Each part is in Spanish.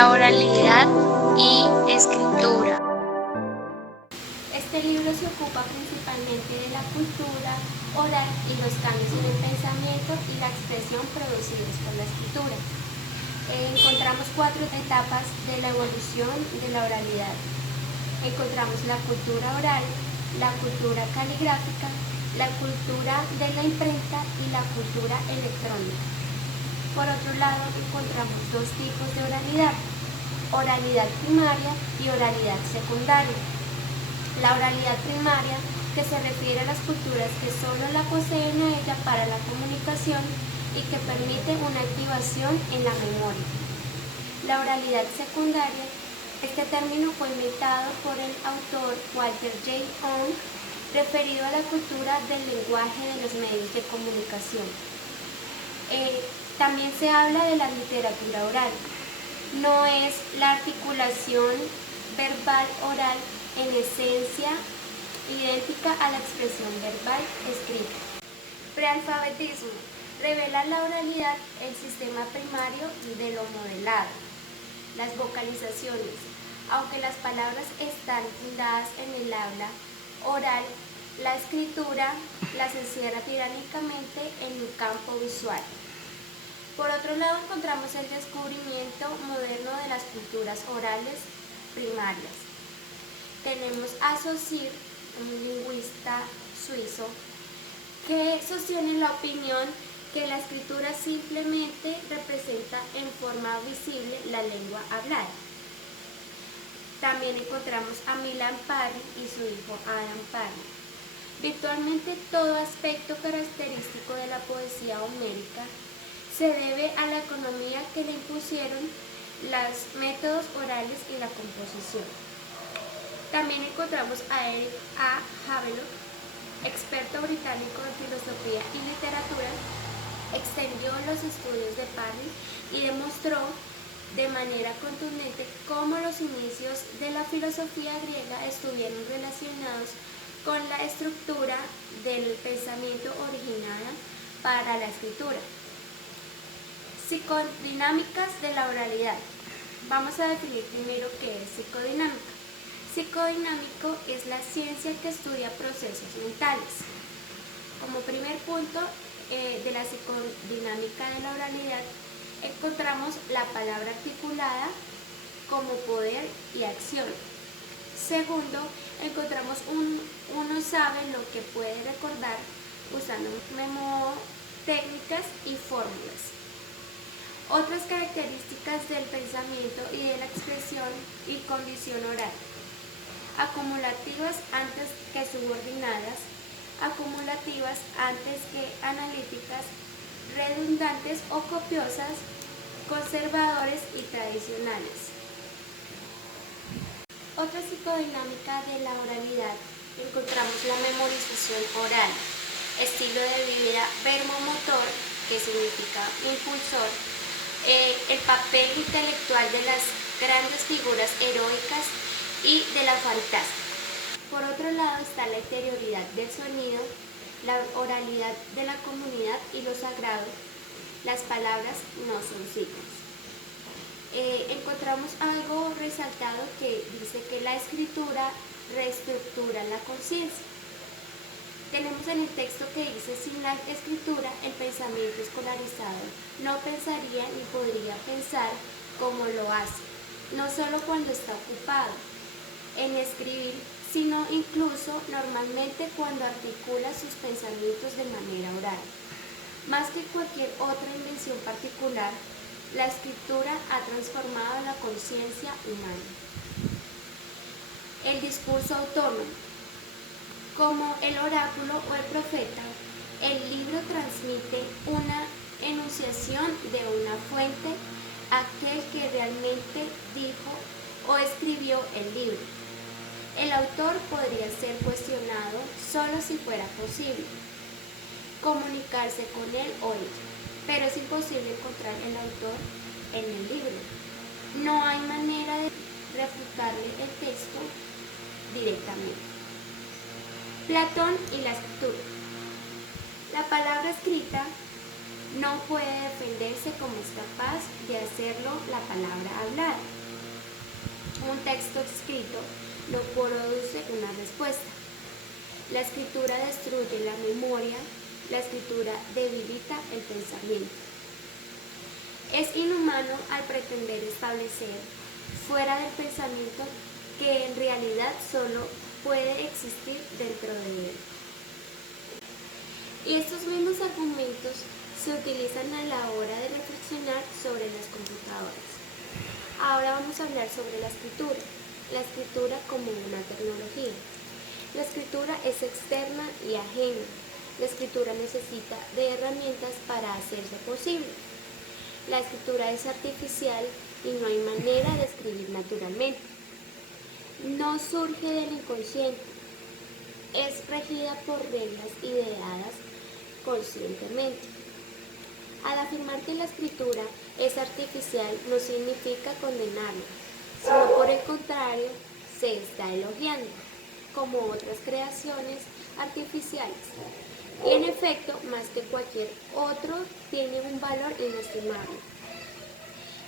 la oralidad y escritura. Este libro se ocupa principalmente de la cultura oral y los cambios en el pensamiento y la expresión producidos por la escritura. Encontramos 4 etapas de la evolución de la oralidad. Encontramos la cultura oral, la cultura caligráfica, la cultura de la imprenta y la cultura electrónica. Por otro lado, encontramos 2 tipos de oralidad: oralidad primaria y oralidad secundaria. La oralidad primaria, que se refiere a las culturas que solo la poseen a ella para la comunicación y que permite una activación en la memoria. La oralidad secundaria, este término fue inventado por el autor Walter J. Owen, referido a la cultura del lenguaje de los medios de comunicación. También se habla de la literatura oral. No es la articulación verbal oral en esencia idéntica a la expresión verbal escrita. Prealfabetismo. Revela la oralidad, el sistema primario de lo modelado. Las vocalizaciones. Aunque las palabras están fundadas en el habla oral, la escritura las encierra tiránicamente en un campo visual. Por otro lado, encontramos el descubrimiento moderno de las culturas orales primarias. Tenemos a Saussure, un lingüista suizo, que sostiene la opinión que la escritura simplemente representa en forma visible la lengua hablada. También encontramos a Milan Parry y su hijo Adam Parry. Virtualmente todo aspecto característico de la poesía homérica se debe a la economía que le impusieron los métodos orales y la composición. También encontramos a Eric A. Havelock, experto británico en filosofía y literatura. Extendió los estudios de Parry y demostró de manera contundente cómo los inicios de la filosofía griega estuvieron relacionados con la estructura del pensamiento originada para la escritura. Psicodinámicas de la oralidad. Vamos a definir primero qué es psicodinámica. Psicodinámico es la ciencia que estudia procesos mentales. Como primer punto de la psicodinámica de la oralidad, encontramos la palabra articulada como poder y acción. Segundo, encontramos uno sabe lo que puede recordar usando técnicas y fórmulas. Otras características del pensamiento y de la expresión y condición oral: acumulativas antes que subordinadas, acumulativas antes que analíticas, redundantes o copiosas, conservadores y tradicionales. Otra psicodinámica de la oralidad, encontramos la memorización oral, estilo de vida verbomotor, que significa impulsor, el papel intelectual de las grandes figuras heroicas y de la fantástica. Por otro lado está la interioridad del sonido, la oralidad de la comunidad y lo sagrado. Las palabras no son signos. Encontramos algo resaltado que dice que la escritura reestructura la conciencia. Tenemos en el texto que dice: sin la escritura el pensamiento escolarizado no pensaría ni podría pensar como lo hace, no solo cuando está ocupado en escribir, sino incluso normalmente cuando articula sus pensamientos de manera oral. Más que cualquier otra invención particular, la escritura ha transformado la conciencia humana. El discurso autónomo. Como el oráculo o el profeta, el libro transmite una enunciación de una fuente, aquel que realmente dijo o escribió el libro. El autor podría ser cuestionado solo si fuera posible comunicarse con él o ella, pero es imposible encontrar el autor en el libro. No hay manera de refutarle el texto directamente. Platón y la escritura. La palabra escrita no puede defenderse como es capaz de hacerlo la palabra hablada. Un texto escrito no produce una respuesta. La escritura destruye la memoria, la escritura debilita el pensamiento. Es inhumano al pretender establecer fuera del pensamiento que en realidad solo puede existir dentro de él. Y estos mismos argumentos se utilizan a la hora de reflexionar sobre las computadoras. Ahora vamos a hablar sobre la escritura como una tecnología. La escritura es externa y ajena. La escritura necesita de herramientas para hacerse posible. La escritura es artificial y no hay manera de escribir naturalmente. No surge del inconsciente, es regida por reglas ideadas conscientemente. Al afirmar que la escritura es artificial no significa condenarla, sino por el contrario, se está elogiando, como otras creaciones artificiales. Y en efecto, más que cualquier otro, tiene un valor inestimable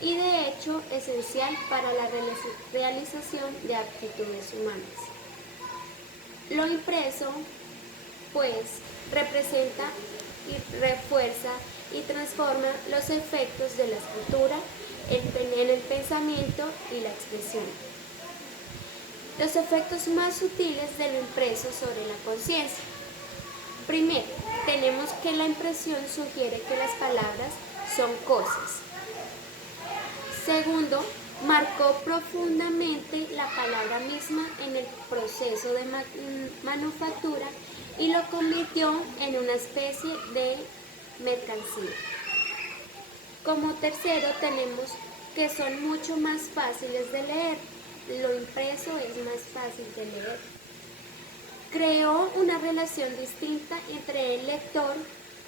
y de hecho esencial para la realización de actitudes humanas. Lo impreso, pues, representa y refuerza y transforma los efectos de la escritura en el pensamiento y la expresión. Los efectos más sutiles de lo impreso sobre la conciencia. Primero, tenemos que la impresión sugiere que las palabras son cosas. Segundo, marcó profundamente la palabra misma en el proceso de manufactura y lo convirtió en una especie de mercancía. Como tercero, tenemos que son mucho más fáciles de leer. Lo impreso es más fácil de leer. Creó una relación distinta entre el lector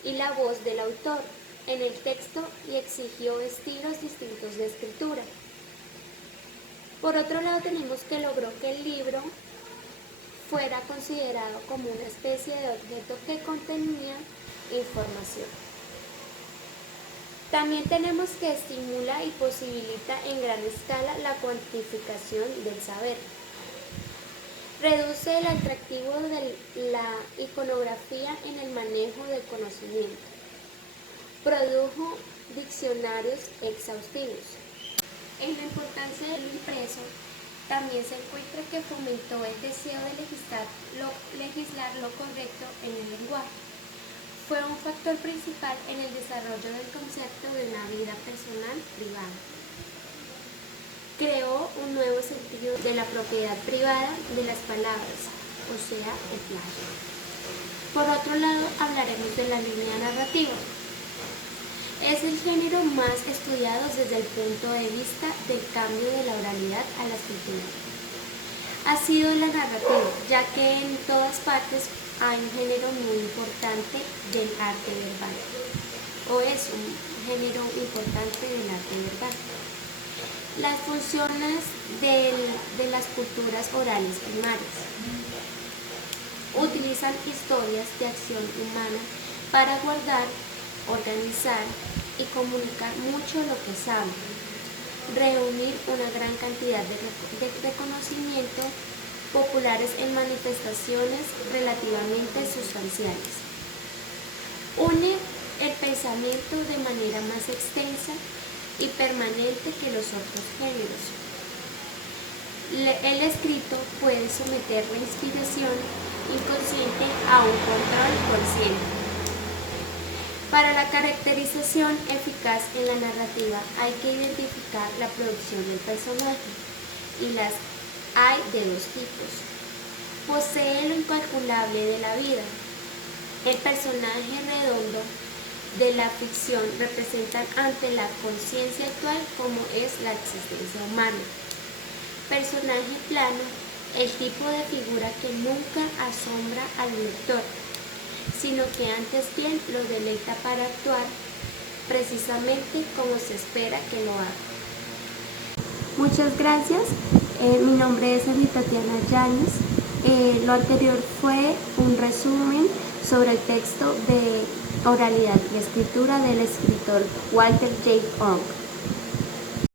y la voz del autor en el texto y exigió estilos distintos de escritura. Por otro lado, tenemos que logró que el libro fuera considerado como una especie de objeto que contenía información. También tenemos que estimula y posibilita en gran escala la cuantificación del saber. Reduce el atractivo de la iconografía en el manejo del conocimiento. Produjo diccionarios exhaustivos. En la importancia del impreso, también se encuentra que fomentó el deseo de legislar lo correcto en el lenguaje. Fue un factor principal en el desarrollo del concepto de una vida personal privada. Creó un nuevo sentido de la propiedad privada de las palabras, o sea, el plagio. Por otro lado, hablaremos de la línea narrativa. Es el género más estudiado desde el punto de vista del cambio de la oralidad a la escritura. Ha sido la narrativa, ya que en todas partes hay un género muy importante del arte verbal, o es un género importante del arte verbal. Las funciones de las culturas orales primarias utilizan historias de acción humana para guardar, organizar y comunicar mucho lo que saben, reunir una gran cantidad de conocimiento populares en manifestaciones relativamente sustanciales. Une el pensamiento de manera más extensa y permanente que los otros géneros. El escrito puede someter la inspiración inconsciente a un control consciente. Para la caracterización eficaz en la narrativa hay que identificar la producción del personaje, y las hay de dos tipos. Posee lo incalculable de la vida. El personaje redondo de la ficción representan ante la conciencia actual como es la existencia humana. Personaje plano, el tipo de figura que nunca asombra al lector, sino que antes bien lo deleita para actuar precisamente como se espera que lo haga. Muchas gracias. Mi nombre es Tatiana Yáñez. Lo anterior fue un resumen sobre el texto de Oralidad y Escritura del escritor Walter J. Ong.